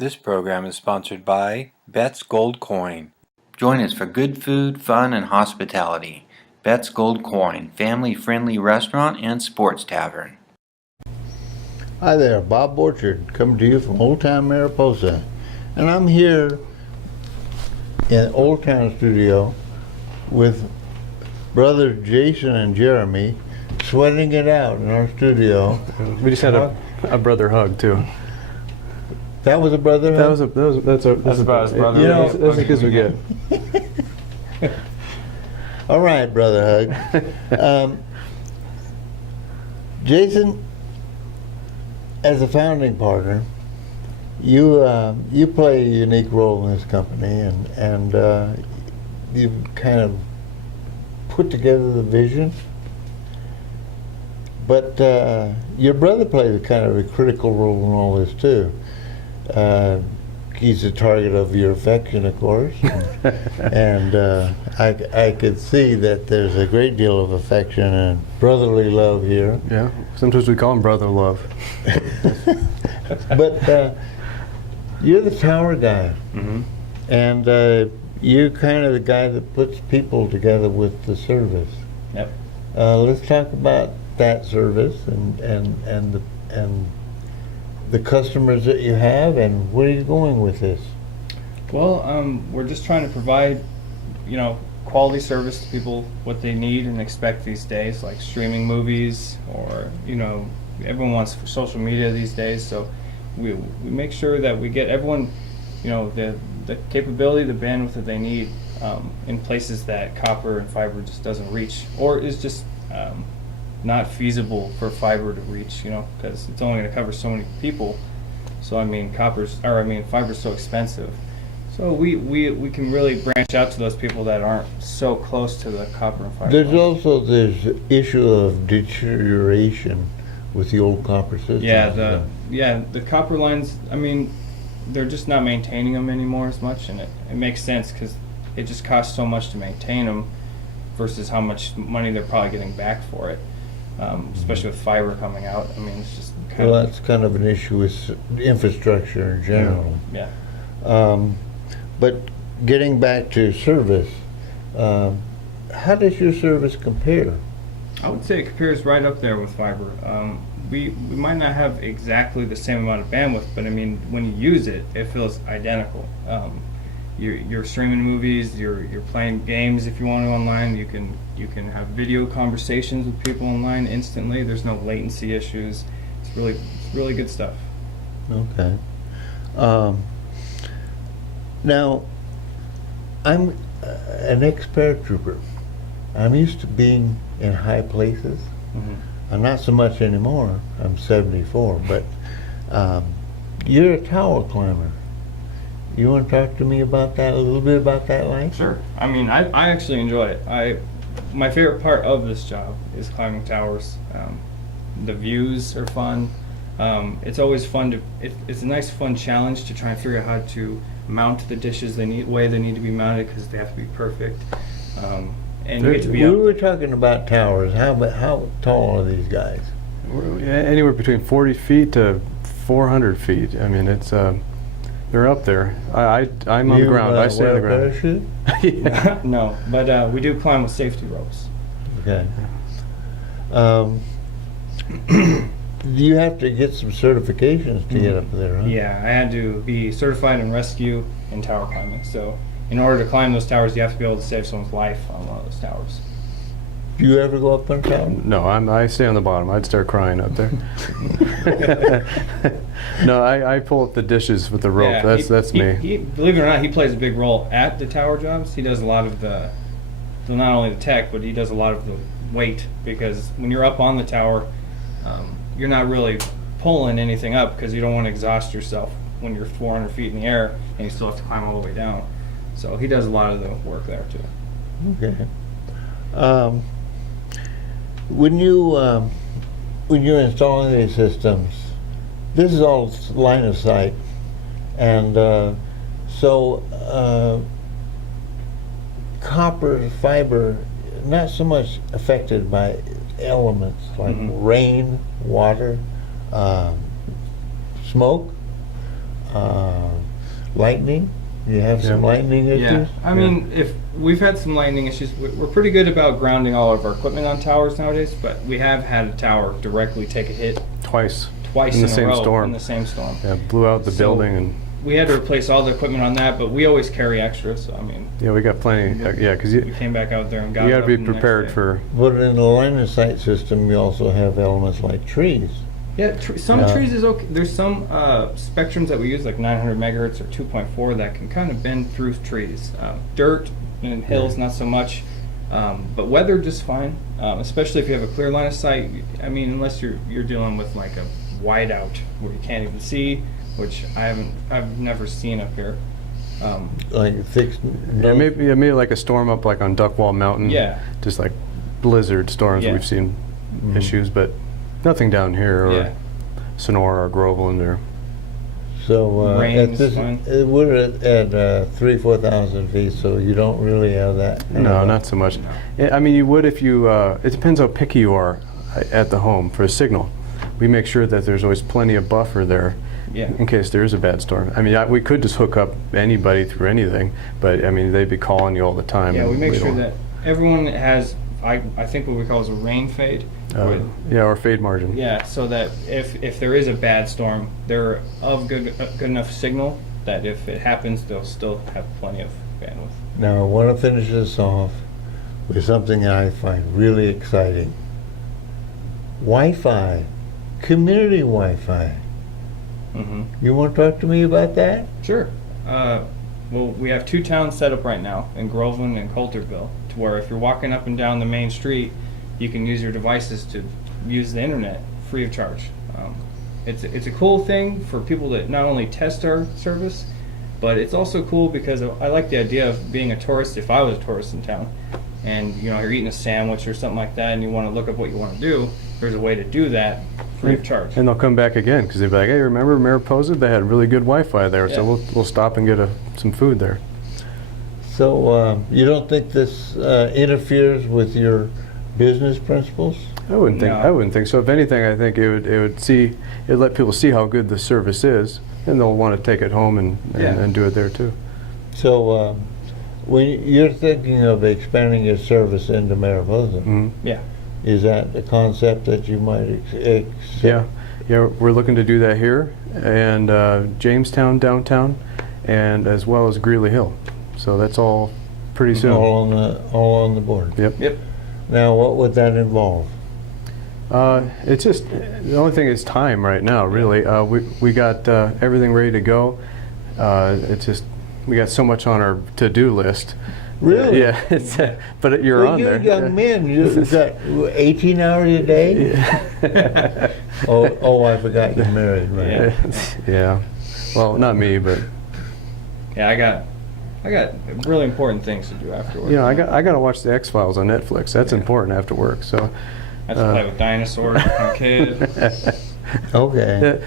This program is sponsored by Bet's Gold Coin. Join us for good food, fun, and hospitality. Bet's Gold Coin, family-friendly restaurant and sports tavern. Hi there, Bob Orchard, coming to you from Old Town Mariposa. And I'm here in Old Town Studio with brother Jason and Jeremy sweating it out in our studio. We just had a brother hug too. That was a brother hug? That's about as brother. You know, that's as good as we get. All right, brother hug. Jason, as a founding partner, you play a unique role in this company, and you kind of put together the vision. But your brother plays a kind of a critical role in all this too. He's the target of your affection, of course, and I could see that there's a great deal of affection and brotherly love here. Yeah, sometimes we call him brother love. But you're the tower guy, Mm-hmm. and you're kind of the guy that puts people together with the service. Yep. Let's talk about that service and the customers that you have, and where are you going with this? Well, we're just trying to provide, quality service to people, what they need and expect these days, like streaming movies, or everyone wants social media these days. So we make sure that we get everyone, the capability, the bandwidth that they need in places that copper and fiber just doesn't reach, or is just not feasible for fiber to reach, because it's only going to cover so many people. So fiber's so expensive. So we can really branch out to those people that aren't so close to the copper and fiber. There's also this issue of deterioration with the old copper system. The copper lines, they're just not maintaining them anymore as much, and it makes sense because it just costs so much to maintain them versus how much money they're probably getting back for it. Especially with fiber coming out. It's just that's kind of an issue with infrastructure in general. Yeah. But getting back to service, how does your service compare? I would say it compares right up there with fiber. We might not have exactly the same amount of bandwidth, but when you use it, it feels identical. You're streaming movies, you're playing games if you want to online. You can have video conversations with people online instantly. There's no latency issues. It's really good stuff. Okay. Now, I'm an ex-paratrooper. I'm used to being in high places. Mm-hmm. I'm not so much anymore. I'm 74, but you're a tower climber. You want to talk to me about that, a little bit about that life? Sure. I actually enjoy it. My favorite part of this job is climbing towers. The views are fun. It's always fun it's a nice fun challenge to try and figure out how to mount the dishes they need to be mounted, because they have to be perfect. And you get to be we were talking about towers. How tall are these guys? Anywhere between 40 feet to 400 feet. It's they're up there. I'm on the ground. I stay on the ground. Parachute? Yeah. No, but we do climb with safety ropes. Okay. You have to get some certifications to get up there, huh? Yeah, I had to be certified in rescue and tower climbing. So in order to climb those towers, you have to be able to save someone's life on one of those towers. Do you ever go up on top? No, I stay on the bottom. I'd start crying up there. No, I pull up the dishes with the rope. Yeah, That's me. He, believe it or not, he plays a big role at the tower jobs. He does a lot of not only the tech, but he does a lot of the weight, because when you're up on the tower, you're not really pulling anything up because you don't want to exhaust yourself when you're 400 feet in the air and you still have to climb all the way down. So he does a lot of the work there too. Okay. When you're installing these systems, this is all line of sight, and so copper fiber not so much affected by elements like rain, water, smoke. lightning? You have some lightning issues? Yeah, I mean, if we've had some lightning issues, we're pretty good about grounding all of our equipment on towers nowadays. But we have had a tower directly take a hit Twice in the a same row storm. in the same storm. Yeah, blew out the So- building, and We had to replace all the equipment on that, but we always carry extra. So I mean, yeah, we got plenty. Yeah, because we you came back out there and got. got it to be up the next prepared day. for. But in the line of sight system, you also have elements like trees. Yeah, some Yeah. trees is okay. There's some spectrums that we use, like 900 megahertz or 2.4, that can kind of bend through trees. Dirt and hills, not so much. But weather, just fine. Especially if you have a clear line of sight. I mean, unless you're dealing with like a whiteout where you can't even see, which I've never seen up here. Like thick. Yeah, maybe like a storm up like on Duckwall Mountain. Yeah. Just like blizzard storms, Yeah. we've seen issues, but nothing down here or Yeah. Sonora or Groveland or. So Rain at is this, fine. we're at 3,000-4,000 feet, so you don't really have that. No, not so much. I mean, you would if you. It depends how picky you are at the home for a signal. We make sure that there's always plenty of buffer there. Yeah. In case there is a bad storm. I mean, we could just hook up anybody through anything, but I mean, they'd be calling you all the time. Yeah, we and make sure don't- that everyone has. I think what we call is a rain fade. Yeah, or fade margin. Yeah, so that if there is a bad storm, they're of good enough signal that if it happens, they'll still have plenty of bandwidth. Now, I want to finish this off with something I find really exciting. Wi-Fi, community Wi-Fi. Mm-hmm. You want to talk to me about that? Sure. Well, we have 2 towns set up right now in Groveland and Coulterville, to where if you're walking up and down the main street, you can use your devices to use the internet free of charge. It's a cool thing for people that not only test our service, but it's also cool because I like the idea of being a tourist. If I was a tourist in town, and you're eating a sandwich or something like that, and you want to look up what you want to do, there's a way to do that free of charge. And they'll come back again because they'll be like, hey, remember Mariposa? They had really good Wi-Fi there, Yeah. so we'll stop and get some food there. So you don't think this interferes with your business principles? I wouldn't think. No. I wouldn't think so. If anything, I think it'd let people see how good the service is, and they'll want to take it home and do it there too. So when you're thinking of expanding your service into Mariposa, Yeah. is that the concept that you might Yeah, we're looking to do that here and Jamestown downtown, and as well as Greeley Hill. So that's all pretty soon. all on the board? Yep. Now, what would that involve? It's just the only thing is time right now. Really, we got everything ready to go. It's just we got so much on our to-do list. Really? Yeah. But you're Well, on you're there. young men. You've got 18 hours a day? Yeah. Oh, I forgot you're married, right? Yeah. Yeah. Well, not me, but Yeah, I got really important things to do afterwards. I got to watch the X-Files on Netflix. That's important after work. So. I have to play with dinosaurs with my kid. Okay.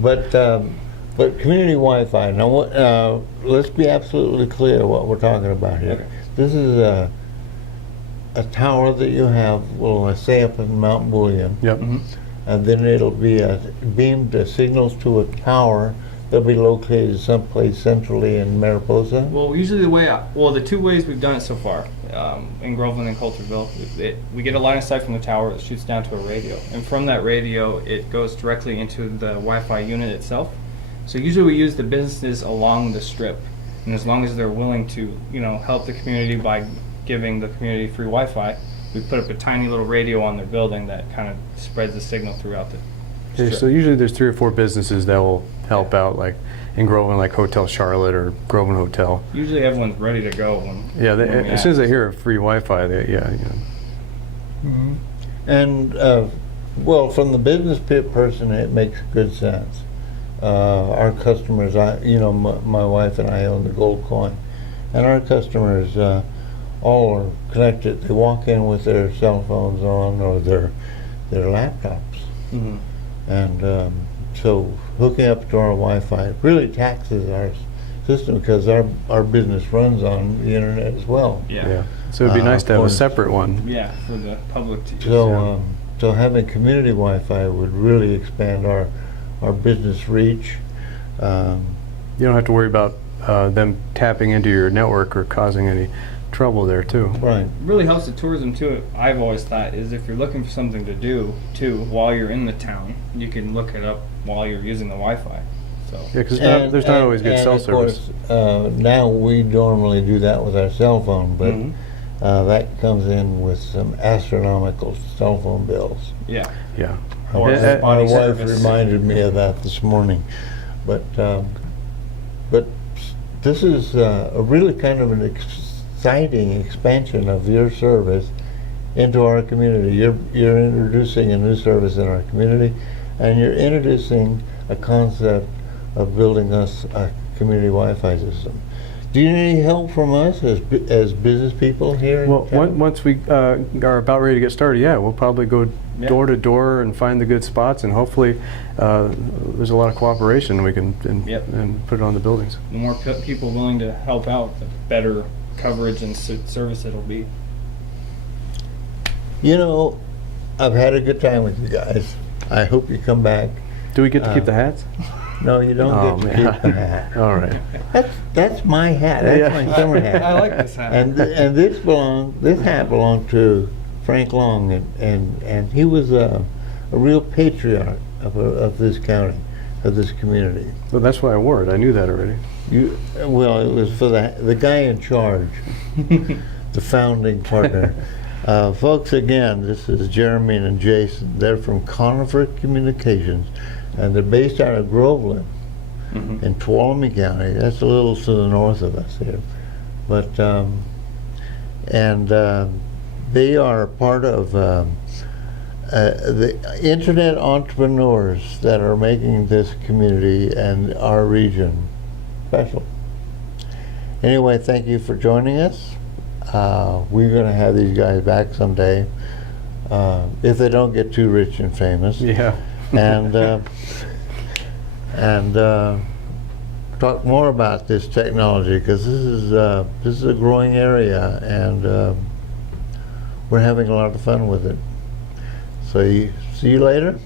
But community Wi-Fi. Now, let's be absolutely clear what we're talking about here. Okay. This is a tower that you have, well, let's say up in Mount William, Yep. Mm-hmm. and then it'll be beamed signals to a tower that'll be located someplace centrally in Mariposa. Well, usually the 2 ways we've done it so far, in Groveland and Coulterville, we get a line of sight from the tower that shoots down to a radio, and from that radio, it goes directly into the Wi-Fi unit itself. So usually we use the businesses along the strip, and as long as they're willing to, help the community by giving the community free Wi-Fi, we put up a tiny little radio on their building that kind of spreads the signal throughout the Yeah, strip. so usually there's 3 or 4 businesses that will help out, like in Groveland, like Hotel Charlotte or Groveland Hotel. Usually everyone's ready to go when Yeah, when we as soon as they ask. hear free Wi-Fi, And, well, from the business person, it makes good sense. Our customers, my wife and I own the Gold Coin, and our customers all are connected. They walk in with their cell phones on or their laptops. Mhm. And so hooking up to our Wi-Fi really taxes our system because our business runs on the internet as well. yeah. So it'd be nice to have a separate one. Yeah, for the public to use. So having community Wi-Fi would really expand our business reach. you don't have to worry about them tapping into your network or causing any trouble there too. Right. It really helps the tourism too. I've always thought is if you're looking for something to do too while you're in the town, you can look it up while you're using the Wi-Fi. So Yeah, because there's not always good cell of service. course, now we normally do that with our cell phone, but Mhm. that comes in with some astronomical cell phone bills. yeah, Yeah. Or Yeah, just My body wife service. reminded me of that this morning, but this is a really kind of an exciting expansion of your service into our community. You're introducing a new service in our community, and you're introducing a concept of building us a community Wi-Fi system. Do you need any help from us as business people here? in Well, town? once we are about ready to get started, yeah, we'll probably go Yeah. door to door and find the good spots, and hopefully there's a lot of cooperation we can Yep. and put it on the buildings. The more people willing to help out, the better coverage and service it'll be. You know, I've had a good time with you guys. I hope you come back. Do we get to keep the hats? No, you don't Oh, get to man. keep the hat. All right. That's my hat. That's Yeah. my summer hat. I like this hat. And this hat belonged to Frank Long, and he was a real patriarch of this county, of this community. Well, that's why I wore it. I knew that already. Well, it was for the guy in charge, the founding partner. Folks, again, this is Jeremy and Jason. They're from Conifer Communications, and they're based out of Groveland in Tuolumne County. That's a little to the north of us here. But, they are part of the internet entrepreneurs that are making this community and our region special. Anyway, thank you for joining us. We're going to have these guys back someday, if they don't get too rich and famous, Yeah. and talk more about this technology, because this is a growing area, and we're having a lot of fun with it. So see you later.